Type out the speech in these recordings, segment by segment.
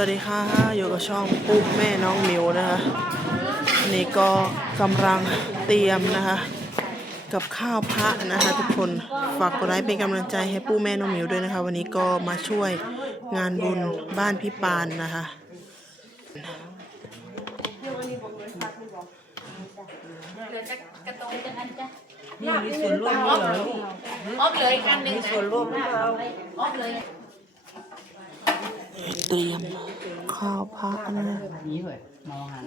วัสดีค่ะ อยู่กับช่องปุ๊กแม่น้องมิวนะคะนี่ก็กำลังเตรียมนะคะ กับข้าวพระนะคะทุกคนฝากกดไลค์เป็นกำลังใจให้ปู่แม่น้องมิวด้วยนะคะ วันนี้ก็มาช่วยงานบุญบ้านพี่ปานนะคะนี่มีส่วนร่วมด้วยเหรอลูกออฟเลยกันหนึ่งมีส่วนร่วมหรือเปล่าออฟเลย เตรียมข้าวพระนะนี่เหรอมองหัน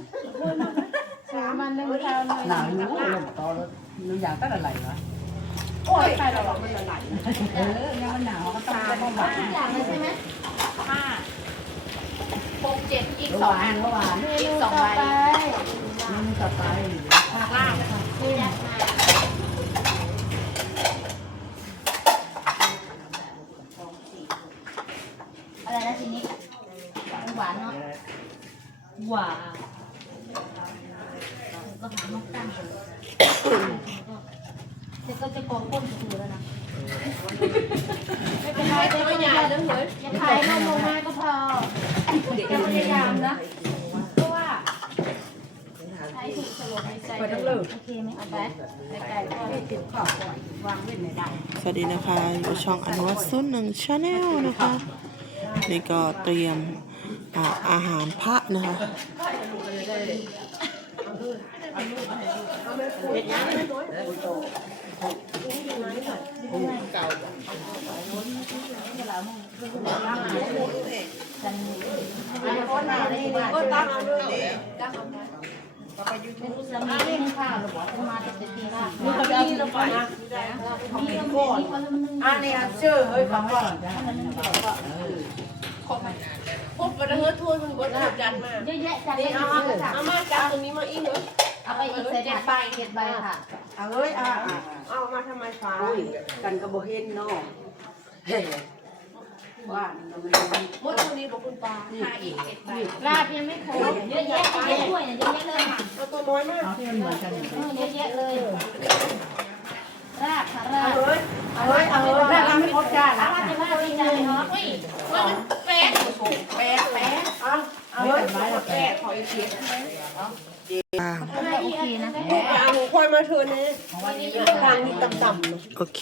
มันนึงข้าวหน่อยหนาวรู้ลมตอแล้วหนูอยากตั้งอะไรวะโอ้ยไปเราบอกมันละลายเอองานมันหนาวก็ต้องไปบ้านหวานอย่างเลยใช่ไหมห้าหกเจ็ดอีกสองอันนหวานอีกสองใบมันต่อไปล่างอะไรนะทีนี้หวานเนาะ หวานก็หามาตั้งเลยเด็กก็จะกองก้นถือแล้วนะไม่เป็นไรเด็กก็อย่าเรื่องเลยอย่าถ่ายลงลงมาก็พอจะพยายามนะเพราะว่าใช้ถูกสลบในใจโอเคไหมเอาไปไกลๆก็ติดขอบก่อนวางไว้ไม่ได้สวัสดีนะคะอยู่ช่องอนุวัตซุนหนึ่งชาแนลนะคะนี่ก็เตรียม อ่าอาหารพระนะคะก็ตั้งเอาด้วยตั้งเอเป็นอุตสาหกรรมข้าวหรือว่า ของไปนะมีลงก่อนอันพบมันพบไปแล้วเฮ้ยทัวร์มันบดจัดมาเยอะแยะจัดนี่เอาเอาเอามาจัดตรงนี้มาอีกเหรอเอาไปอีกเจ็ดใบเจ็ดใบค่ะเอาเอ้ยอะเอามาทำไมฟ้ากันกระโบเห็นเนาะว่ามันไม่มดตัวนี้บอกคุณปลาหาอีกเจ็ดใบลาบยังไม่ครบเยอะแยะเยอะถ้วยเยอะแยะเลยค่ะเอาตัวน้อยมากเอาเหมือนกันเยอะแยะเลยลาบค่ะลาบเฮ้ยเอาเฮ้ยเอาเฮ้ยลาบไม่ครบจ้านลาบจะมาดีใจเนาะเฮ้ยมันะแปะแปะเอาเอาแปะขออีกทีโอเคนะเอาหูคอยมาเชิญนี่ทางนี้ต่ำๆโอเค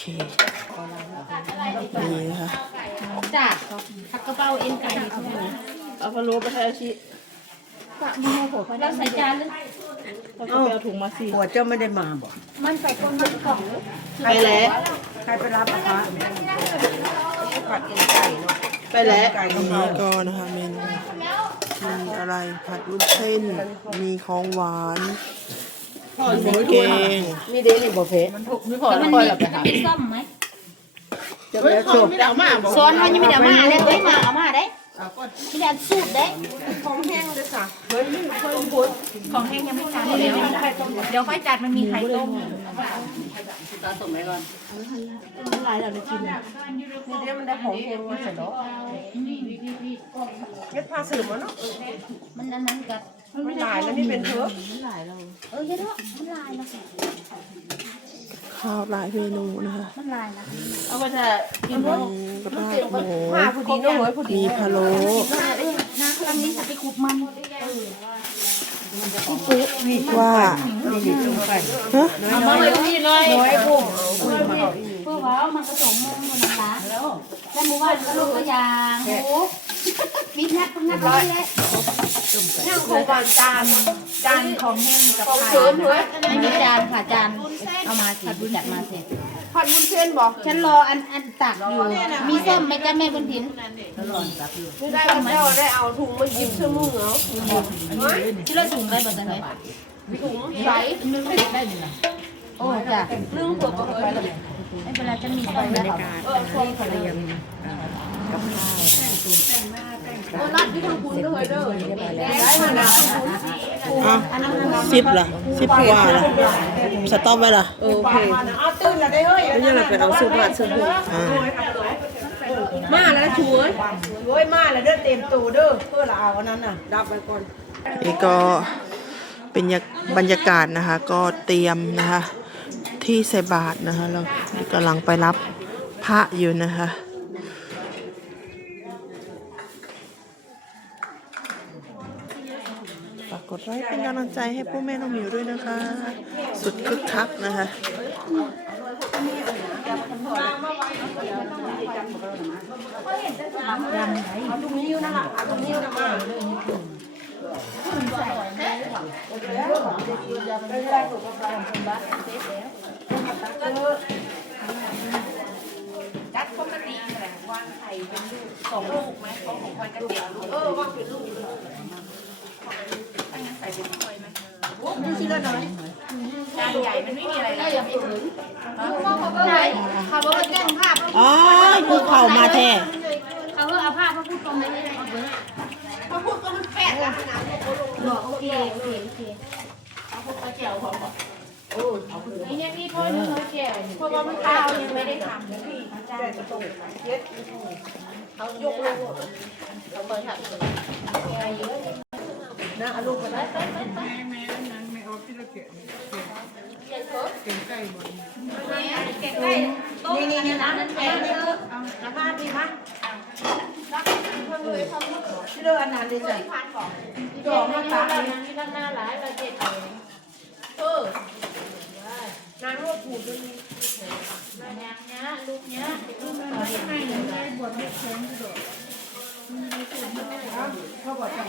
นี่นะคะจ้าผักกระเป๋าเอ็นไก่ทุกคนเอาพะโล้ไปให้อาชีเราใส่จานเลยเขาจะไปเอาถุงมาสิหัวเจ้าไม่ได้มาบอกมันใส่คนมันกล่องไปแล้วใครไปรับนะคะ ผัดเอ็นไก่เนาะไปแล้วอันนี้ก็นะคะเมนูมีอะไรผัดวุ้นเส้น มีของหวานมีแกงมีเดนี่บ่เพะไม่พอแล้วแล้วมันพอมีแล้วไปหามีซ่อมไหมจะไปจบไม่ได้เอามาบอกซ้อนมันยังไม่ได้มาเลยเฮ้ยมาเอามาได้ ไม่ได้สูตรได้ของแห้งด้วยค่ะของแห้งยังไม่จานเดี๋ยวเดี๋ยวค่อยจัดมันมีไข่ต้มตาสมัยก่อนนี่เดี๋ยวมันได้ของแห้งมาเสร็จแล้วเย็ดผ้าสืบมาเนาะมันอันนั้นกับมันหลายแล้วนี่เป็นเถอะเออเยอะเนาะมันลายนะ ข้าวหลายเมนูนะคะมันลายนะเอาไปจะกินมีกระด้างหมูผ้าพอดีเนาะเฮ้ยพอดีมีพะโล้น้ำครั้งนี้จะไปขุดมันว่าฮะเอามาเลยพี่เลยน้อยบุ้งเพื่อว่ามันผสมมันมันน้ำลาแล้วแล้วหมู่บ้านก็ลูกก็ยางหมู มีนัดตรงนัดร้อยเลยย่างของบานจานจานของแห้งกับของเชิญเว้ยไม่มีจานค่ะจานเอามาสิบุญจัดมาสิผัดวุ้นเส้นบอกฉันรออันอันตักอยู่มีส้มไหมจ๊ะแม่บุญถินไม่ได้เจ้าได้เอาถุงมาหยิบเสื้อมือเหรอที่เราถุงไปหมดเลยถุงใส่ได้หนึ่งโอ้จ้ะนึ่งเผือกก็เฮ้ยไม่เป็นไรจะมีส้มแล้วเออของเออนัดที่ทางคุณด้วยเด้อได้มานะอะสิบล่ะสิบกว่าล่ะสต๊อปไว้ล่ะโอเคเอาตื่นแล้วได้เฮ้ยไม่ใช่เราไปเอาสื้อผ้าเสื้อ้าอ่ามาแล้วช่วยโอ้ยมาแล้วเด้อเต็มตูเด้อเพื่อเราเอาอันนั้นน่ะดับไปก่อนนี่ก็เป็นบรรยากาศนะคะ ก็เตรียมนะคะ ที่ใส่บาตรนะคะเรากำลังไปรับพระอยู่นะคะ กดไลค์เป็นกำลังใจให้ผู้แม่น้องหมิวด้วยนะคะ สุดคึกคักนะคะเอาตรงนี้นะล่ะเอาตรงนี้นะมาจัดปกติแหละวางไข่เป็นลูกสองลูกไหมของของคอยกระเจียวลูกเออวางเป็นลูก อันนั้นใส่เป็นถ้วยไหมดูสิละน่อยจานใหญ่มันไม่มีอะไรเลยเขาบอกว่าเขาบอกว่าแจ้งภาพอ๋อคือเข่ามาแท้เขาเอาภาพมาพูดตรงไหนไม่ได้เอาเบอร์พอพูดก็มันแปลกละขาบอกโอเคโอเคโอเคเอาพวกกระเจียวของบอกไอ้เนี่ยพี่พ่อหนูเขาแก่เพราะว่ามันข้าวยังไม่ได้ทำนะพี่จานก็ต้องเขายกลูกเราเปิดถังเลย นะเอาลูกมาได้เก่งได้ต้มนี่นี่นี่นะนั่นแกแกนี่นี่คือนะมาดีมั้ยที่เรื่องอันนั้นดิจ้ะพันก่อนดอกมาตัดเรานั่งที่ด้านหน้าหลายเราเจ็ดเอาเออนางรวดผูดด้วยนี่เราย่างเนี้ยลูกเนี้ยลูกเราให้หนูได้บวชลูกแข็งกระโดดเขาบอกจัง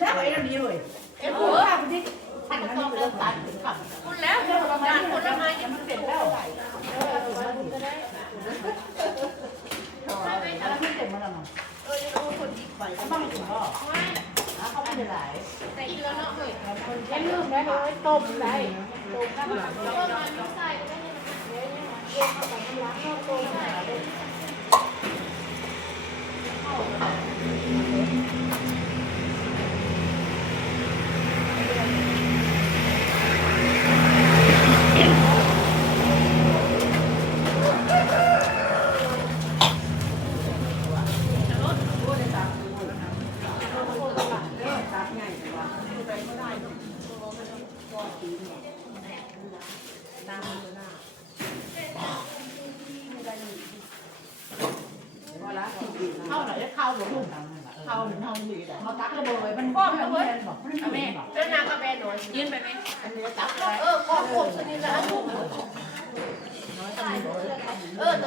แล้วไอ้นั่นนี่เลยเอ้โหพันกระสอบเริ่มตัดถึงกับคุณแล้วเดี๋ยวประมาณคนละไม้ยังมันเปลี่ยนแล้วอะไรไม่เต็มมาแล้วมั้งเออยังเอาคนดีไปบ้างถึงก็เขาไม่ได้หลายแต่อีกแล้วเนาะเอ้ยแค่ลืมได้เลยต้มได้ต้มได้ เข้าหน่อยเข้าหลวงลุงเข้าหนึ่งเข้าหนึ่งดีแต่เขาตักระเบิดมันคว่ำรเบิดแม่เจ้านางก็แฟหน่อยยืนไปไหมอันนี้ตักเออคว่ำคว่ำชนดะลูกเออตัว